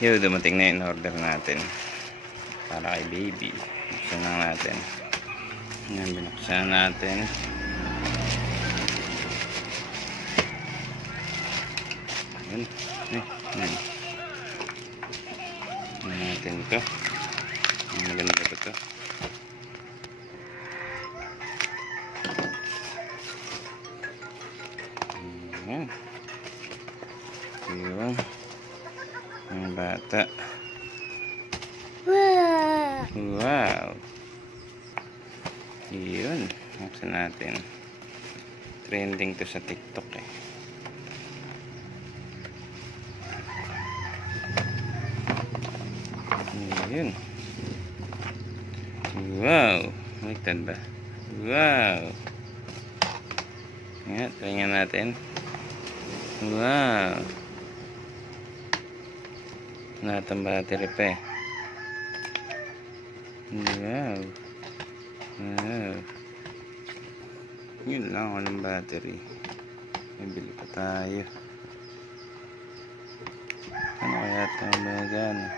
Yo, dumating na yung order natin para kay baby. Buksan lang natin. Yan, binuksan natin. Yan. Yan. Yan natin ito. Maganda ba ito? Yan. Yun. Ang bata. Wow. Yun. Buksan natin. Trending to sa TikTok eh. Yun. Wow. Baliktad ba? Wow. Yan. Tingnan natin. Wow. Lahat ang battery pa eh. Wow. Wow. Yun lang walang battery. Bibili pa tayo. Ano kaya ito magana?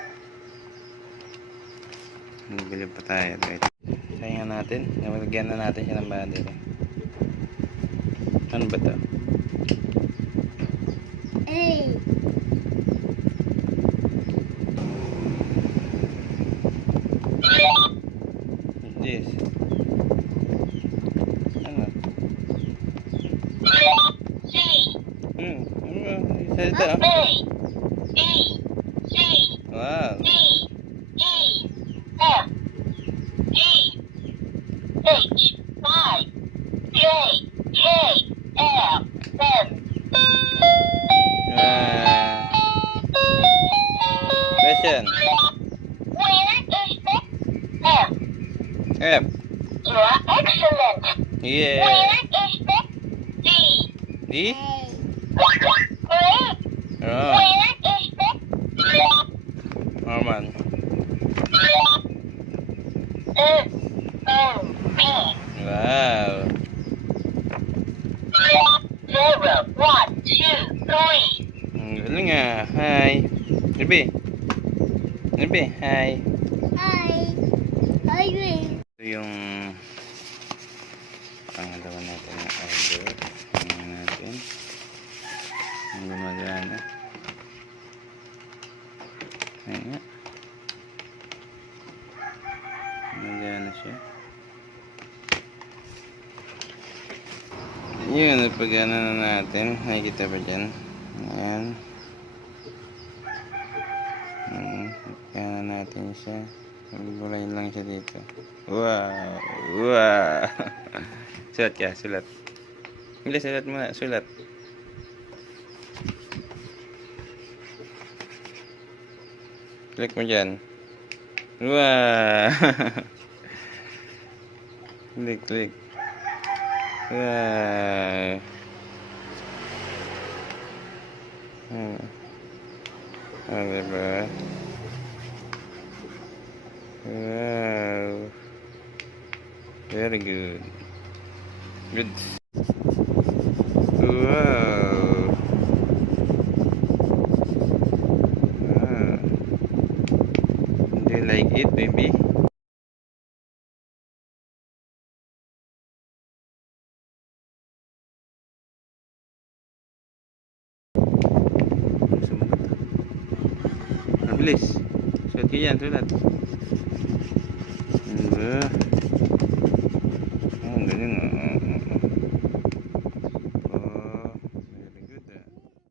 Bibili pa tayo. Sayangan natin. Nalagyan na natin siya ng battery. Ano ba ito? Hey. Yes. Ano? Ano? Salita ah. Wow. Question. F. You are excellent. Yeah. Where is the D? D? Great. Oh. Where is the Norman. B? Wow. 0, 1, 2, 3. Ang galing ah. Hi. Ruby. Ruby, hi. Hi. Hi, Ray. Ito yung pangalawa natin na order. Tingnan natin. Ang gumagana. Ayan nga. Gumagana siya. Yun, napagana na natin. Nakikita pa dyan. Ayan. Napagana natin siya. Magbulay lang siya dito. Wow! Wow! Sulat ka, sulat. Hindi, sulat mo na, sulat. Click mo dyan. Wow! Click, click. Wow! Diba? Wow. Very good. Good. Wow. Ah. Do you like it, baby? Sumagot. Mabilis. Sulat ka yan, sulat. Diba?